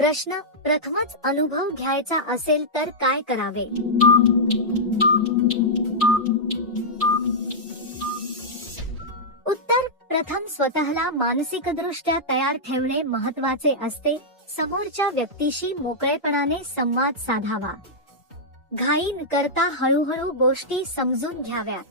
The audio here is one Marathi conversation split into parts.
प्रश्न, प्रथमच अनुभव घ्यायचा असेल तर काय करावे? उत्तर, प्रथम स्वतःला मानसिकदृष्ट्या तयार ठेवणे महत्त्वाचे असते. समोरच्या व्यक्तीशी मोकळेपणाने संवाद साधावा. घाई न करता हळूहळू गोष्टी समजून घ्याव्यात.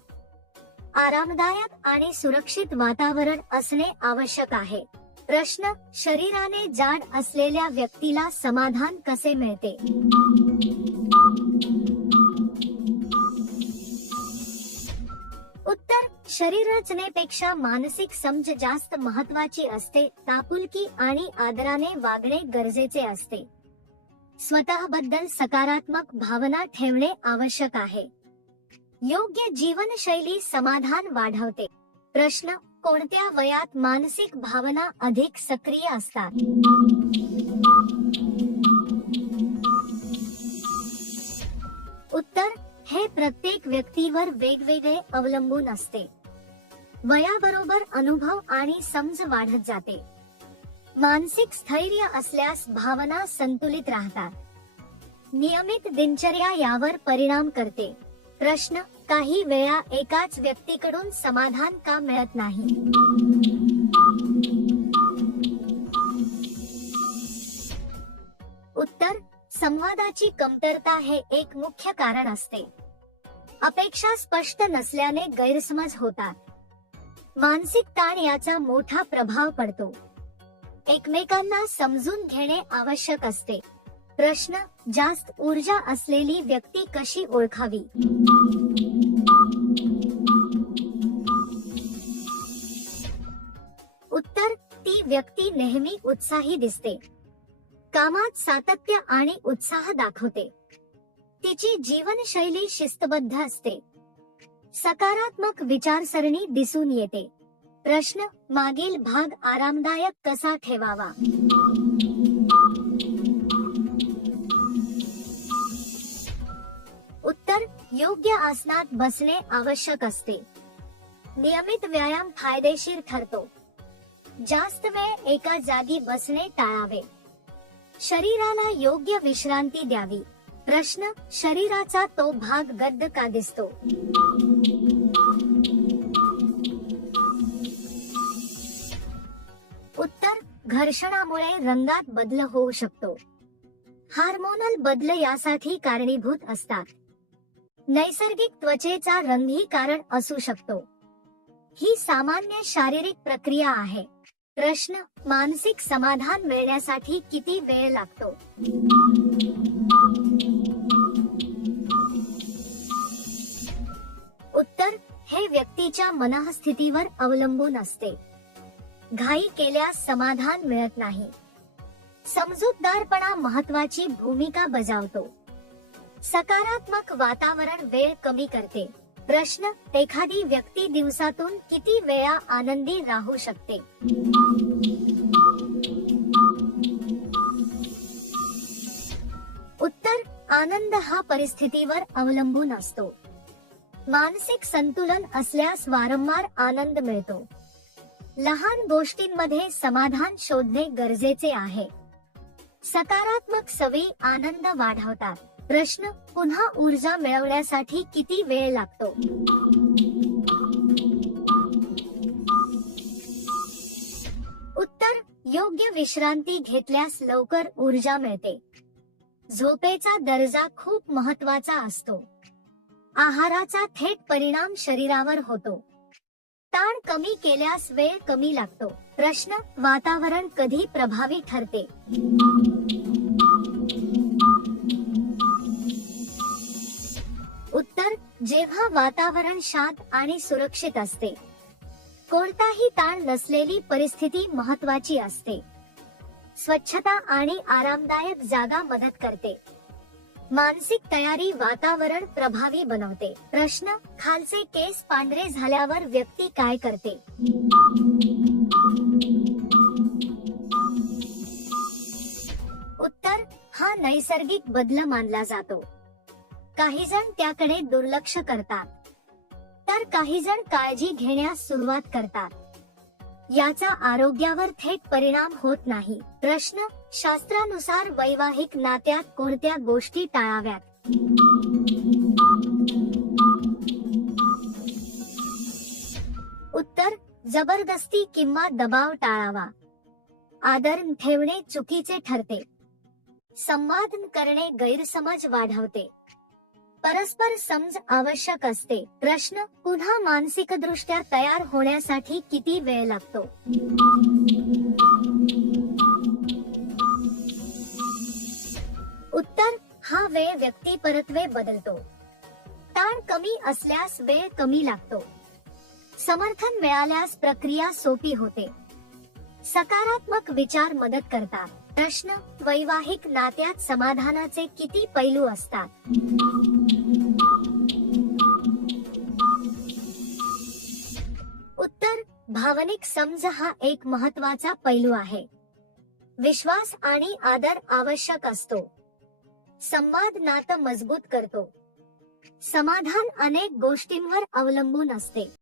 आरामदायक आणि सुरक्षित वातावरण असणे आवश्यक आहे. प्रश्न, शरीराने जाड असलेल्या व्यक्तीला समाधान कसे मिळते? उत्तर, शरीर रचनेपेक्षा मानसिक समज जास्त महत्त्वाची असते. आपुलकी आणि आदराने वागणे गरजेचे असते. स्वतःबद्दल सकारात्मक भावना ठेवणे आवश्यक आहे. योग्य जीवनशैली समाधान वाढवते. प्रश्न, कोणत्या वयात मानसिक भावना अधिक सक्रिय असतात? उत्तर, हे प्रत्येक व्यक्तीवर वेगवेगळे अवलंबून असते. वयाबरोबर अनुभव आणि समज वाढत जाते. मानसिक स्थैर्य असल्यास भावना संतुलित राहतात. नियमित दिनचर्या यावर परिणाम करते. प्रश्न, काही वेळा एकाच व्यक्तीकडून समाधान का मिळत नाही? उत्तर, संवादाची कमतरता हे एक मुख्य कारण असते. अपेक्षा स्पष्ट नसल्याने गैरसमज होतात. मानसिक ताण याचा मोठा प्रभाव पडतो. एकमेकांना समजून घेणे आवश्यक असते. प्रश्न, जास्त ऊर्जा असलेली व्यक्ती कशी ओळखावी? उत्तर, ती व्यक्ती नेहमी उत्साही दिसते. कामात सातत्य आणि उत्साह दाखवते. तिची जीवनशैली शिस्तबद्ध असते. सकारात्मक विचारसरणी दिसून येते. प्रश्न, मागील भाग आरामदायक कसा ठेवावा? उत्तर, योग्य आसनात बसणे आवश्यक असते. नियमित व्यायाम फायदेशीर ठरतो. जास्त वेळ एका जागी बसणे टाळावे. शरीराला योग्य विश्रांती द्यावी. प्रश्न, शरीराचा तो भाग गडद का दिसतो? उत्तर, घर्षणामुळे रंगात बदल होऊ शकतो. हार्मोनल बदल यासाठी कारणीभूत असतात. नैसर्गिक त्वचेचा रंगही कारण असू शकतो. ही सामान्य शारीरिक प्रक्रिया आहे. प्रश्न, मानसिक समाधान मिळण्यासाठी किती वेळ लागतो? उत्तर, हे व्यक्तीच्या मनःस्थितीवर अवलंबून असते. घाई केल्यास समाधान मिळत नाही. समजूतदारपणा महत्त्वाची भूमिका बजावतो. सकारात्मक वातावरण वेळ कमी करते. प्रश्न, एखादी व्यक्ती दिवसातून किती वेळा आनंदी राहू शकते? उत्तर, आनंद हा परिस्थितीवर अवलंबून असतो. मानसिक संतुलन असल्यास वारंवार आनंद मिळतो. लहान गोष्टींमध्ये समाधान शोधणे गरजेचे आहे. सकारात्मक सवयी आनंद वाढवतात. प्रश्न, पुन्हा ऊर्जा मिळवण्यासाठी किती वेळ लागतो? उत्तर, योग्य विश्रांती घेतल्यास लवकर ऊर्जा मिळते. झोपेचा दर्जा खूप महत्त्वाचा असतो. आहाराचा थेट परिणाम शरीरावर होतो. ताण कमी केल्यास वेळ कमी लागतो. प्रश्न, वातावरण कधी प्रभावी ठरते? उत्तर, जेव्हा वातावरण शांत आणि सुरक्षित असते. कोणताही ताण नसलेली परिस्थिती महत्त्वाची असते. स्वच्छता आणि आरामदायक जागा मदत करते. मानसिक तयारी वातावरण प्रभावी बनवते. प्रश्न, खालचे केस पांढरे झाल्यावर व्यक्ती काय करते? उत्तर, हा नैसर्गिक बदल मानला जातो. काही जण त्याकडे दुर्लक्ष करतात, तर काही जण काळजी घेण्यास सुरुवात करतात. याचा आरोग्यावर थेट परिणाम होत नाही. प्रश्न: शास्त्रानुसार वैवाहिक नात्यात कोणत्या गोष्टी टाळाव्यात? उत्तर: जबरदस्ती किंवा दबाव टाळावा. आदर ठेवणे चुकीचे ठरते. संवाद करणे गैरसमज वाढवते. परस्पर समज आवश्यक असते. प्रश्न: पुन्हा मानसिकदृष्ट्या तयार होण्यासाठी किती वेळ लागतो? उत्तर: हा वेळ व्यक्ती परत्वे बदलतो. ताण कमी असल्यास वेळ कमी लागतो. समर्थन मिळाल्यास प्रक्रिया सोपी होते. सकारात्मक विचार मदत करतात. प्रश्न: वैवाहिक नात्यात समाधानाचे किती पैलू असतात? उत्तर: भावनिक समज हा एक महत्त्वाचा पैलू आहे. विश्वास आणि आदर आवश्यक असतो. संवाद नातं मजबूत करतो. समाधान अनेक गोष्टींवर अवलंबून असते.